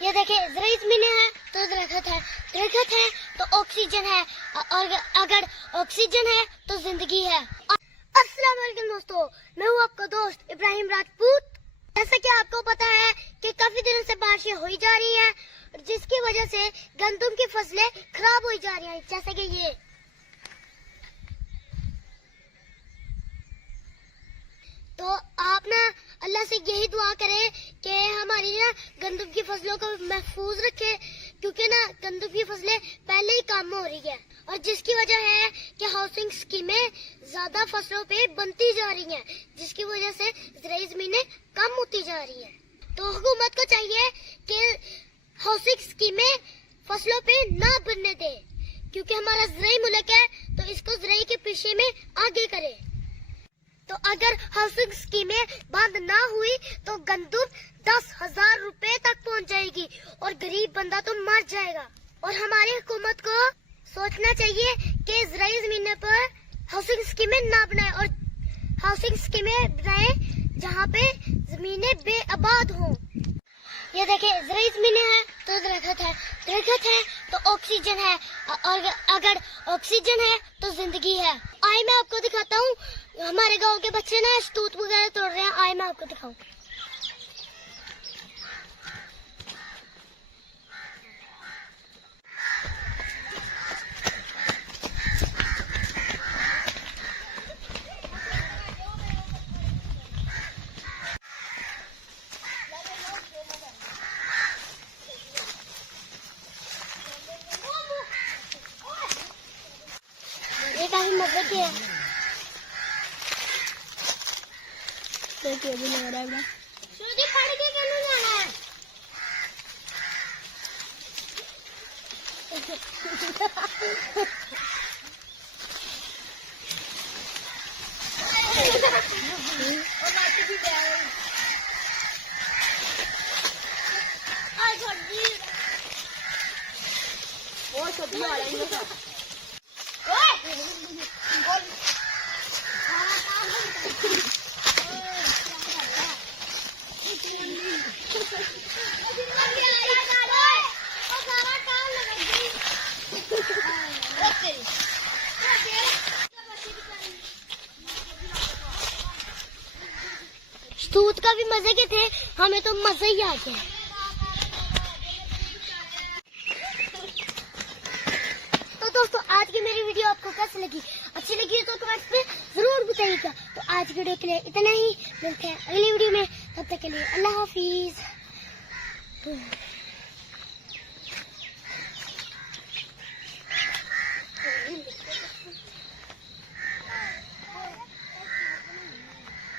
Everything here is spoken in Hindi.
ये देखिए जरा ज़मीन है तो दरख्त है तो ऑक्सीजन है, और अगर ऑक्सीजन है तो जिंदगी है। अस्सलाम वालेकुम दोस्तों, मैं हूँ आपका दोस्त इब्राहिम राजपूत। जैसा कि आपको पता है कि काफी दिनों से बारिशें हो जा रही है, जिसकी वजह से गंदम की फसलें खराब हो जा रही हैं। जैसे कि ये तो आप ना अल्लाह से यही दुआ करें कि हमारी ना गंदम की फसलों को महफूज रखे, क्योंकि ना गंदम की फसलें पहले ही कम हो रही है, और जिसकी वजह है कि हाउसिंग स्कीमें ज्यादा फसलों पे बनती जा रही हैं, जिसकी वजह से ज़राई ज़मीनें कम होती जा रही हैं। तो हुकूमत को चाहिए कि हाउसिंग स्कीमें फसलों पे ना बनने दे, क्योंकि हमारा ज़राई मुल्क है तो इसको ज़राई के पीछे में आगे करे। तो अगर हाउसिंग स्कीमें बंद ना हुई तो गंदम 10,000 रुपए तक पहुंच जाएगी और गरीब बंदा तो मर जाएगा। और हमारी हुकूमत को सोचना चाहिए कि ज़राई ज़मीनों पर हाउसिंग स्कीमें ना बनाए, और हाउसिंग स्कीमें बनाए जहाँ पे ज़मीनें बेआबाद हों। ये देखिए ज़राई ज़मीनें हैं तो दरख्त है तो ऑक्सीजन है, और अगर ऑक्सीजन है तो जिंदगी है। आए मैं आपको दिखाता हूँ, हमारे गांव के बच्चे ना शहतूत वगैरह तोड़ रहे हैं। आए मैं आपको दिखाऊं। ये काफी मजे की है। देखिए अभी लग रहा है सूजी पड़ के कहाँ जाना है। और सब्जी आ रही है। शहतूत का भी मजे के थे, हमें तो मजे ही आ गया। तो दोस्तों आज की मेरी वीडियो आपको कैसी लगी? अच्छी लगी तो कमेंट्स में जरूर बताइएगा। तो आज की वीडियो के लिए इतना ही, मिलते हैं अगली वीडियो में, तब तक के लिए अल्लाह हाफिज।